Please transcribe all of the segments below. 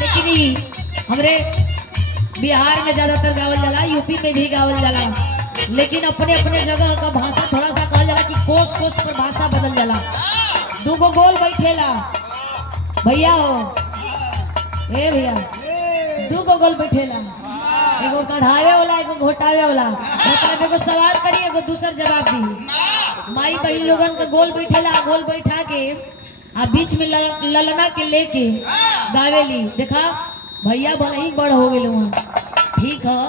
लेकिन ही हमरे बिहार में ज्यादातर गावल जाला, यूपी में भी गावल जाला, लेकिन अपने अपने जगह का भाषा थोड़ा सा कहल जाला कि कोस कोस पर भाषा बदल जाला। दूगो गोल बैठेला भैया हो, ए भैया दूगो गोल बैठेला, एगो कढ़ावे वाला एगो घोटावे वाला। मतलब एगो सवाल करी एगो दूसर जवाब दी। माई बहन लोगन का गोल बैठेला, गोल बैठा के आ बीच में ललना के लेके गावेली। देखा भैया भले ही बड़ हो गए ठीक है,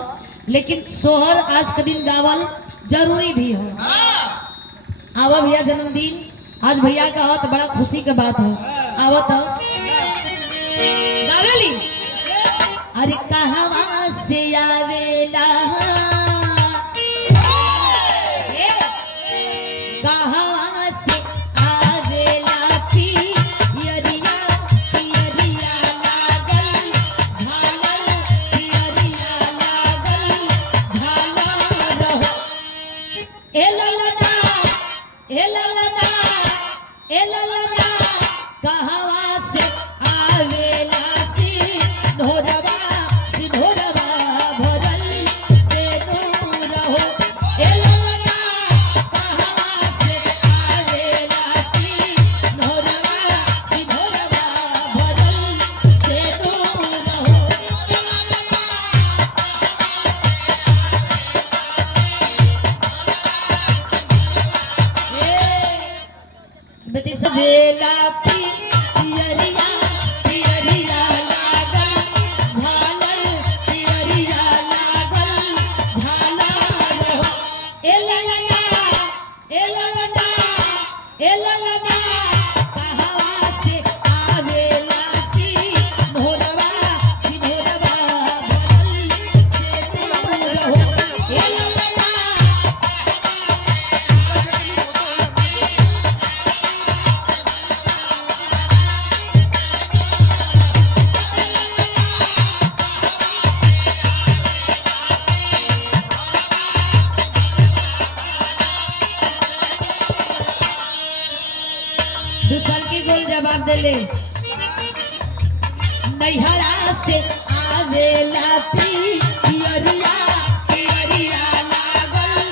लेकिन सोहर आज के दिन गावल जरूरी भी है। आवा भैया जन्मदिन आज भैया का हो तो बड़ा खुशी का बात है। आवा तो गावेली। अरे कहाँ से आवेला कहाँ से आवेला पियरिया पियरिया लागल झालर पियरिया लागल झालर हो। ए ललना ए ललना ए ललना कहाँ से आवेला सिंधोरवा सिंधोरवा भरल से दूर हो। ए ललना कहाँ से आवेला सिंधोरवा सिंधोरवा भरल से दूर हो। बेटी सवेला पियरिया पियरिया लागल झालर पियरिया लागल झालर हो। ए ललना ए ललना ए ललना कहाँ से आवेला सिंधोरवा सिंधोरवा भरल से दूर हो। ए ललना दूसर की गोल जवाब देले। नैहरा से आवेला पियरिया पियरिया लागल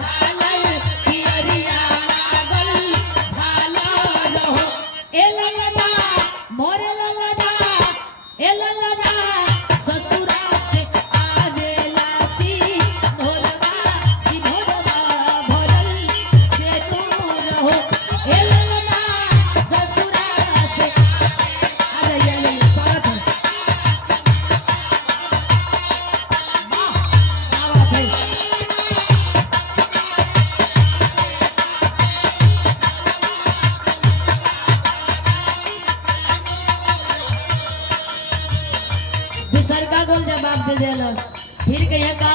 झालर पियरिया लागल झालर हो। ए ललना मोरे ललना ए ललना ससुरा से आवेला सिंधोरवा सिंधोरवा भरल से दूर हो। ए ललना ससुरा से आ जाइए स्वागत है। वाह क्या बात है। दूसर का गोल जवाब दे देलस। फिर कहिए का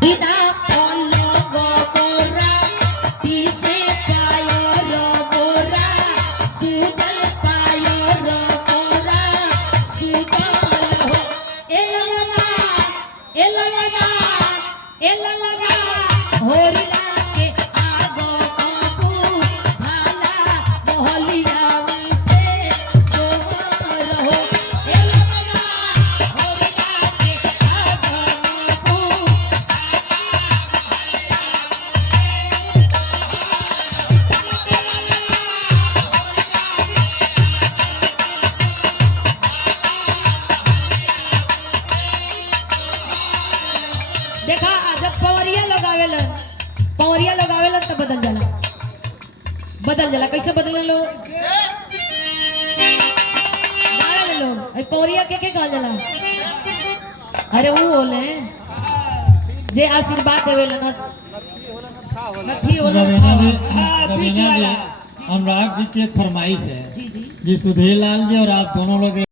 बिना कोनो गोरा पीसे पायो रो गोरा सुजल पायो रो गोरा सुजल हो। ए ललना ए ललना ए ललना होरिया के आगो काबू भाला मोहलिया उठे सोमर हो। ए ललना होरिया के आगो काबू देखा जब पवरिया लगावेलन तो बदल जाला कैसे बदल लो गावे लो। पवरिया के कहल जाला? अरे वो होले जे आशीर्वाद देवेलन नथी होलन। अनुराग जी की फरमाइश है जी जी जी सुधीर लाल जी और आप दोनों लोग